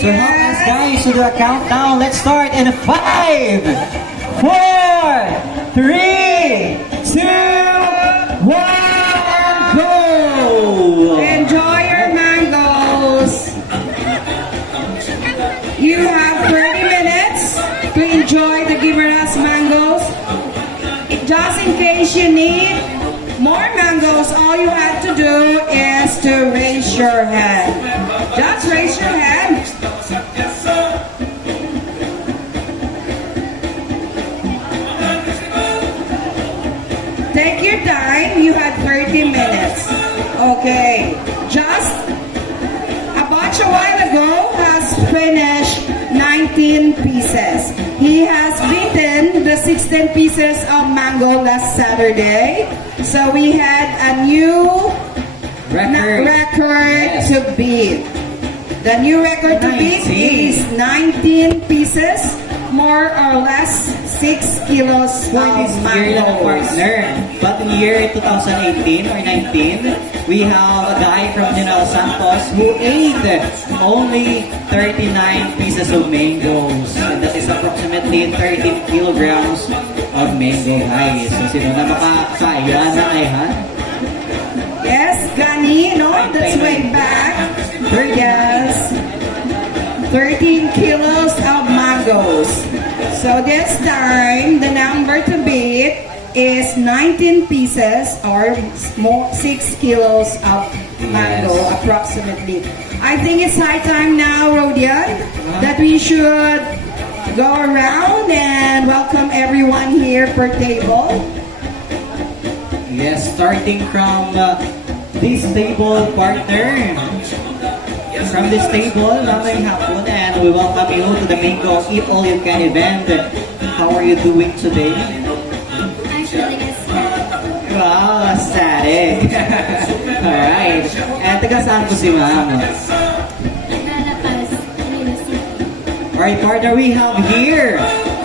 So help us guys to do a countdown. Let's start in 5, 4, 3, 2, 1, and go! Enjoy your mangoes. You have 30 minutes to enjoy the Gimeras mangoes. Just in case you need more mangoes, all you have to do is to raise your hand. Just raise your hand. Take your time. You had 30 minutes. Okay. Just a batch a while ago has finished 19 pieces. He has beaten the 16 pieces of mango last Saturday. So we had a new record Yes. to beat. The new record to beat 19. is 19 pieces, more or less 6 kilos For of this year lang, mangoes. partner. But in year 2018 or 19, we have a guy from General Santos who ate only 39 pieces of mangoes. And that is approximately 13 kilograms of mango, guys. So sino na makakaya na kay Han? Yes, Gani, no? That's way back. Yes. 13 kilos of mangoes. So this time, the number to beat is 19 pieces or 6 kilos of mango, Yes. approximately. I think it's high time now, Rodian, that we should go around and welcome everyone here per table. Yes, starting from this table, partner. From this table, Mamay Hapon, and we welcome you to the Mango Eat All You Can event. How are you doing today? I'm feeling ecstatic. Wow, static. Alright. And taga saan po si ma'am? Naglalabas, Iloilo City. Alright, partner, we have here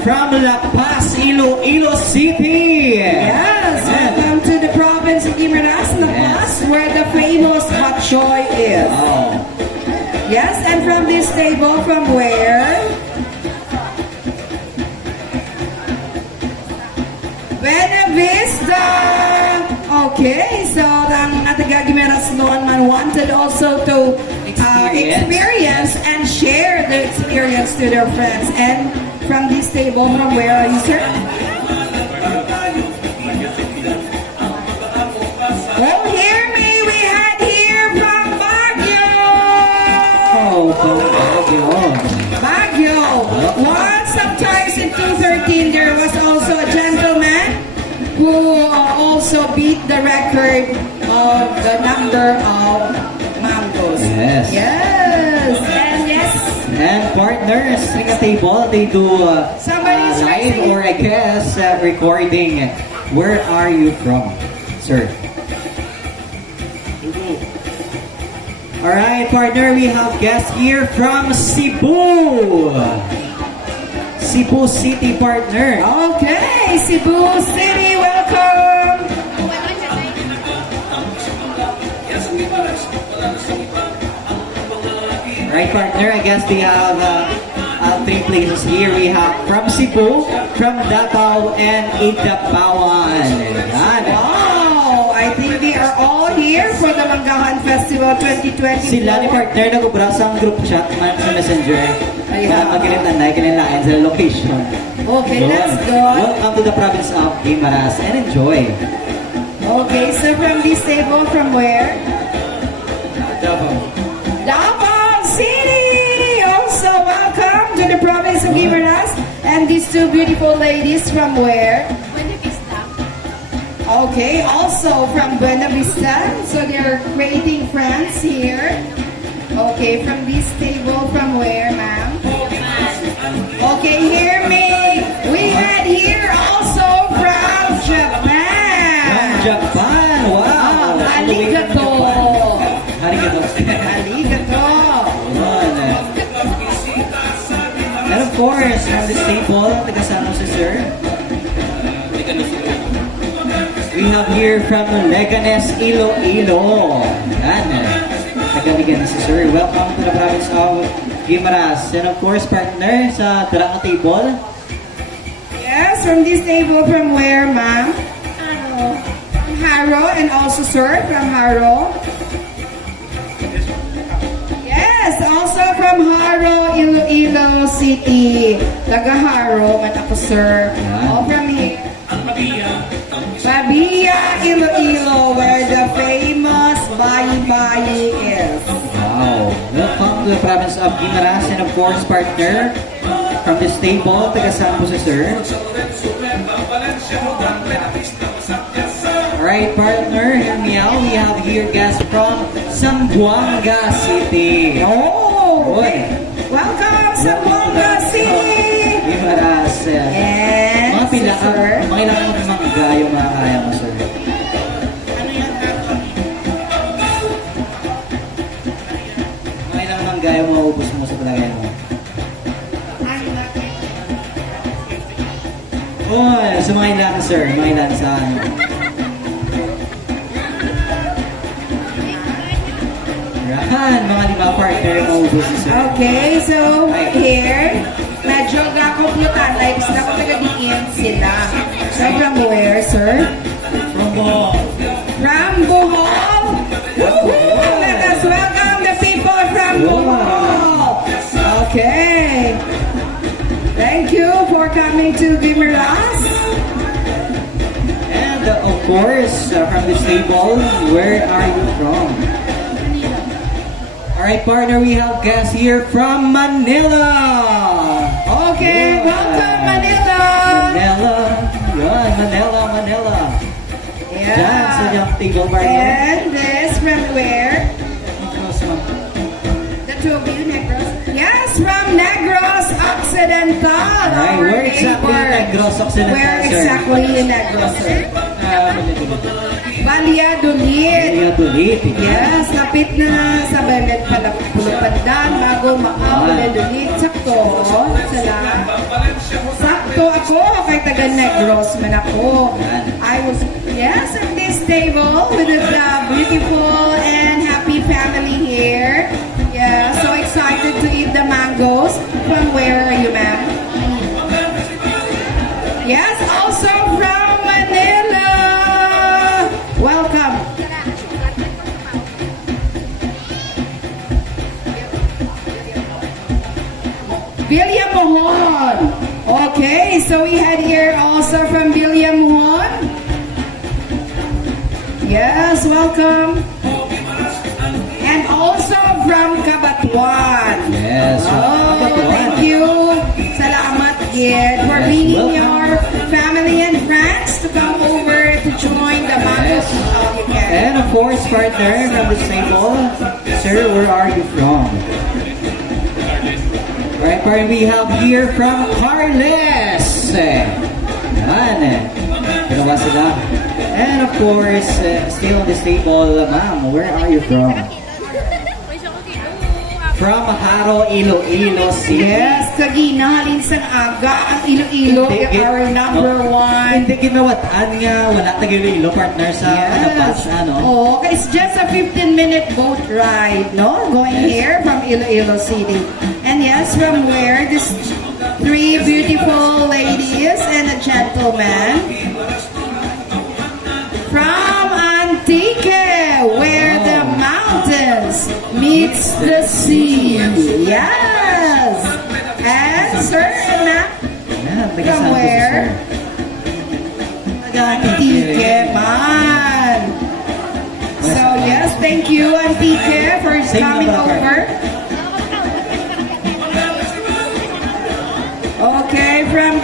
from La Paz, Iloilo City. Yes, welcome to the province of Guimaras, La Paz, where the famous bok choy is. Wow. Yes, and from this table, from where? Buena Vista! Okay, so ang taga Guimaras noon man wanted also to experience and share the experience to their friends. And from this table, from where are you, sir? Well, hear me, we had here from Baguio! Oh, Baguio. Baguio! Once, sometimes in 2013, there was also a gentleman who also beat the record of the number of mangoes. Yes. Yes! And yes, And partners, in a table, they do Somebody's live raising- or I guess recording. Where are you from, sir? Alright, partner, we have guests here from Cebu. Cebu City, partner. okay, Cebu City, welcome! Alright, partner, I guess they have 3 places here. We have from Cebu, from Davao, and Itapawan. Yan. Wow! I think they are all here for the Manggahan Festival 2024. Sila ni partner nag-ubra sa group chat man sa messenger. Ayan. Magkalitan na, kinilain sa location. Okay, Yun. let's go. Welcome to the province of Guimaras and enjoy. Okay, so from this table, from where? Davao City! Also, welcome to the province of Guimaras. And these two beautiful ladies from where? Buena Vista. Okay, also from Buena Vista. So they're creating friends here. Okay, from this table, from where, ma'am? Okay, hear me. We had here also from Japan. From Japan, wow! Arigato. Arigato. Arigato. Yun. And of course, from this table, taga-saan mo si sir? We have here from Leganes, Iloilo. Yan. Nagaligan si sir. Welcome to the province of Guimaras. And of course, partner sa Drama Table. Yes, from this table, from where, ma'am? Ano? From Haro, and also, sir, from Haro. Yes, also from Haro, Iloilo City. Taga Haro, man ako, sir. Yeah. All from here. Pabia, Iloilo, where the famous Bayi-Bayi is. Wow. Welcome to the province of Guimaras. And of course, partner from this table, taga saan po si sir? Alright, partner, hear me out. We have here guests from Zamboanga City. Oh! Good. Welcome sa Zamboanga City! Guimaras. Yes, Mga pila, sir. mga ilang mga yung mga kaya mo, sir. Mga ilang mangga yung maubos mo sa palagay mo. Oh, sa mga ilan, sir. Mga ilan sa ano. Yan, mga lima partner yung maubos ni sir. Okay, so here, medyo gakomplutan, like sila ko taga-diin sila. So from where, sir? From Bohol. From Bohol! Woohoo! Let us welcome the people from Bohol! Okay. Thank you for coming to Guimaras. And of course, from this table, where are you from? Alright, partner, we have guests here from Manila. Okay, welcome Manila! Manila. Yan, Manila. Yeah. Diyan sa yung table, partner. And this from where? Close mo. The two of you, Negros? Yes, from Negros Occidental. Alright, our where exactly in neighbor. Negros Occidental, Where sir? exactly in Negros, sir? Valladolid. Kaya tulit. Yes, lapit na sa Belet Pulupandan bago maaw Valladolid. Sakto. Sala. Sakto ako kay taga Negros man ako. I was, yes, at this table with the beautiful and happy family here. Yeah, so excited to eat the mangoes. From where are you, ma'am? Yes, also from Manila. Welcome. William Mohon. Okay, so we had here also from William Mohon. Yes, welcome. And also from Cabatuan. Yes. Oh, thank you. Salamat, Gid, for Yes, bringing welcome. your family and friends to come over to join the Mango Yes. All You Can. And of course, partner, from this table, sir, where are you from? Right, partner, we have here from Carles. Yan. Ginawa sila. And of course, still on this table, ma'am, where are you from? From Haro, Iloilo City. Yes, kaginahalin sa aga ang Iloilo, Hindi, our number one. Hindi ginawatan nga, wala tag Iloilo partner sa Anapas, ano? Oh, it's just a 15-minute boat ride, no? Going here from Iloilo City. And yes, from where? This three beautiful ladies and a gentleman. From Antique, where the mountains meets the sea. Yes! And sir, na? Yan, taga From Santos, where? sir. Antique man. So yes, thank you Antique for Same coming number, over. Okay, from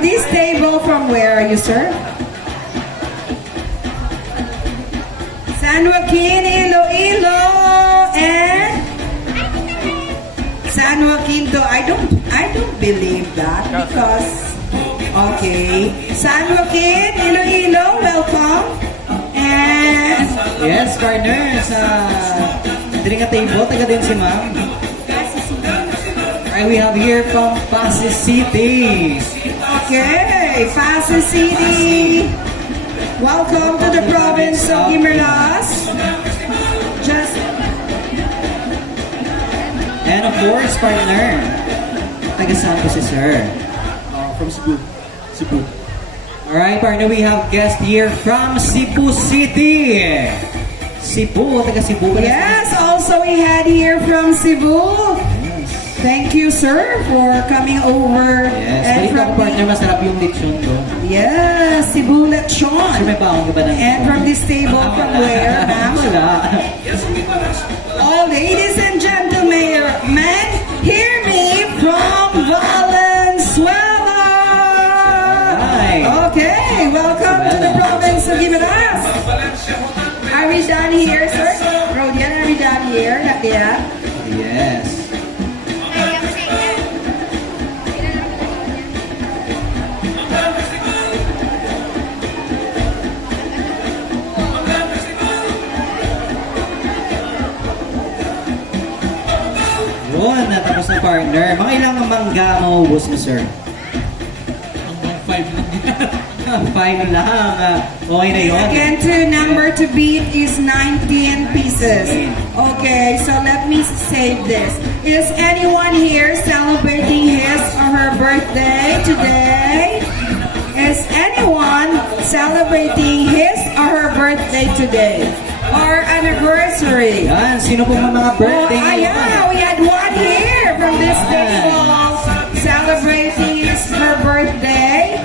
this table, from where are you, sir? San Joaquin, Iloilo, and San Joaquin. Though I don't believe that because okay, San Joaquin, Iloilo, welcome, and Yes, partner, sa diri nga table, taga din si ma'am. And we have here from Pasig City. okay, Pasig City. Welcome to the province of Guimaras. course, partner. Taga saan po si sir? From Cebu. Cebu. Alright, partner, we have guest here from Cebu City. Cebu, taga Cebu. ba? Yes, also we had here from Cebu. Thank you, sir, for coming over. Yes, And balik from ako, partner, masarap yung lechon ko. yes, Cebu Sir, Lechon. may baon ka ba ng... And from this table, from where, ma'am? Wala. All ladies and gentlemen, men, hear me from Valenzuela. Hi. Okay, welcome to the province of Gimaras. Are we done here, sir? Rodian, are we done here? Not yet. Yes. Yun, natapos na partner. Mga ilang mangga mauubos mo, sir? Hanggang 5 lang. 5 lang. Okay na yun. Again, to number to beat is 19 pieces. Okay, so let me say this. Is anyone here celebrating his or her birthday today? Is anyone celebrating his or her birthday today? Or anniversary? Yan, sino po mga birthday Oh, ngayon? yeah, we had one here from this table celebrating her birthday.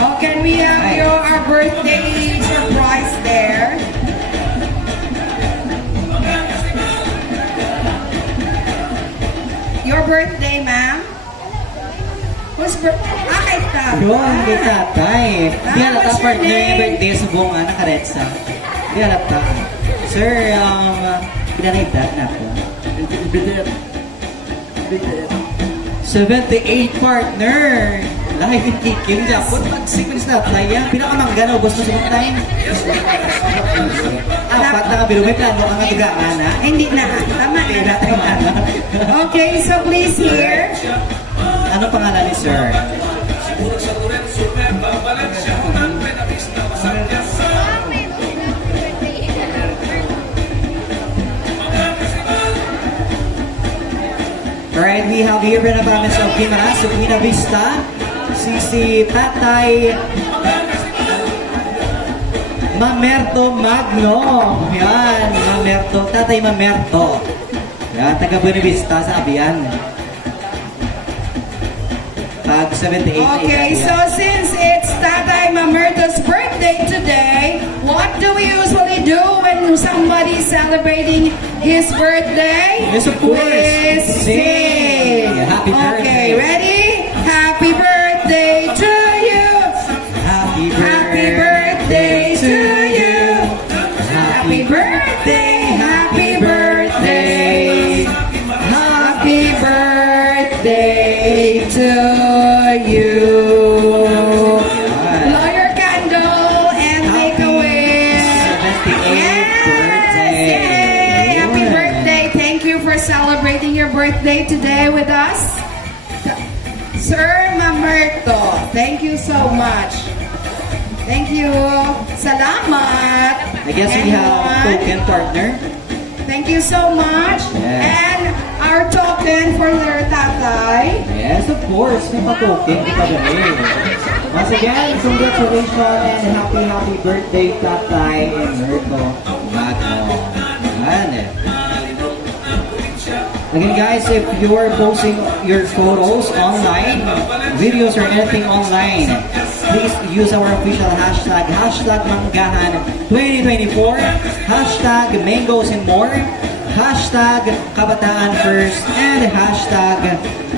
Oh, can we have our birthday surprise there? Your birthday, ma'am? Whose birthday? Ah, kay Tatay. Yun, kay tatay. Di halata what's your partner yung name? birthday sa buong nakaretsa. Di halata. Sir, ilan na edad na po? 78 partner. Live in kicking dyan. Kung mag-sequence na tayo yan, pinakamangga na ubos mo sa time. Apat na kabilo. May plano ka nga tugaan na. Hindi na. Tama na. Okay, so please here. Ano pangalan ni sir? Alright, we have here in the province of Guimaras, Buena Vista, si Tatay Mamerto Magno. Yan, Mamerto, Tatay Mamerto. Yan, taga Buena Vista sa Abian. Tag 78 na Okay, edad so yan. since it's Tatay Mamerto's birthday today, what do we usually do when somebody's celebrating his birthday? Yes, of course. We sing. Happy Okay, birthday. ready? Happy birthday to you. Happy birthday to you. Happy birthday, happy birthday. Happy birthday to you. Blow your candle and make a wish. 78th birthday. Yay! Happy birthday. Thank you for celebrating your birthday today with us. Sir Mamerto, thank you so much. Thank you. Salamat. I guess we have Everyone. token partner. Thank you so much. Yes. And our token for their tatay. Yes, of course. May patoking. Di pa dali. Once again, congratulations and happy birthday, Tatay Emerto Magno. Yan. Again, guys, if you are posting your photos online, videos or anything online, please use our official hashtag, #Manggahan2024, #Mangoes and More, #Kabataan First, and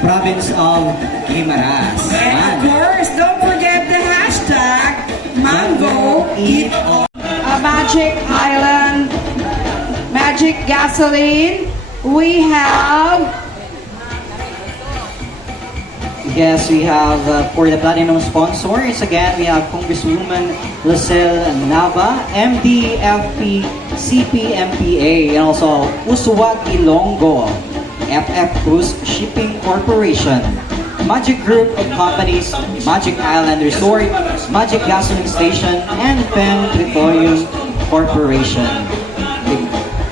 #Province of Guimaras. And of Yan. course, don't forget the hashtag Mango Eat All. Magic Island, Magic Gasoline. We have Yes, we have for the platinum sponsors, again, we have Congresswoman Lucille Nava, MDFP, CPMPA, and also Uswag Ilonggo, FF Cruise Shipping Corporation, Magic Group of Companies, Magic Island Resort, Magic Gasoline Station, and Pen Petroleum Corporation.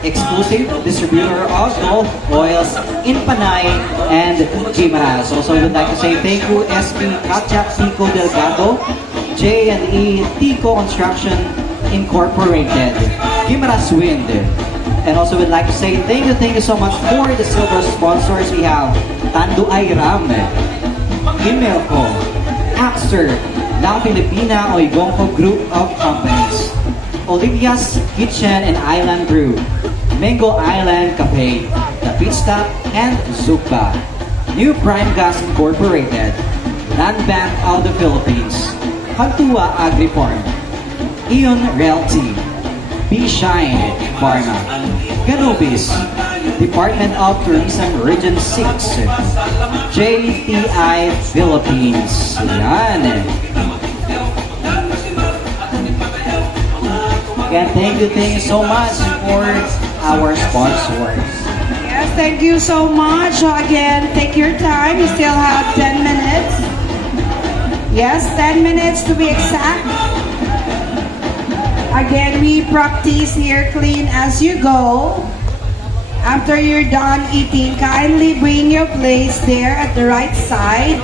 exclusive distributor of Gulf Oils in Panay and Guimaras. Also, would like to say thank you SP Katya Tico Delgado, J&E Tico Construction Incorporated, Guimaras Wind. And also would like to say thank you so much for the silver sponsors. We have Tando Ayram, Imelco, Axter, La Filipina Oigonco Group of Companies, Olivia's Kitchen and Island Brew, Mango Island Cafe, The Pit Stop, and Zupba, New Prime Gas Incorporated, Land Bank of the Philippines, Hantua Agri-Farm, Ion Realty, B-Shine Pharma, Ganobis, Department of Tourism Region 6, JTI Philippines. Yan. Again, thank you so much for our sponsors. Yes, thank you so much. So again, take your time. You still have 10 minutes. Yes, 10 minutes to be exact. Again, we practice here clean as you go. After you're done eating, kindly bring your plates there at the right side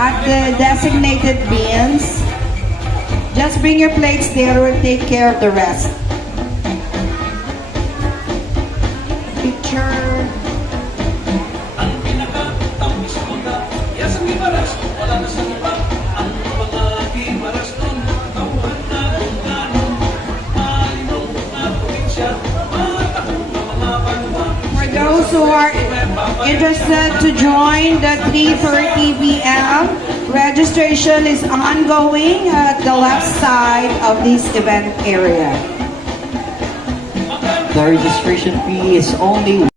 at the designated bins. Just bring your plates there, we'll take care of the rest. Picture. For those who are interested to join the 3:30 p.m., registration is ongoing at the left side of this event area. The registration fee is only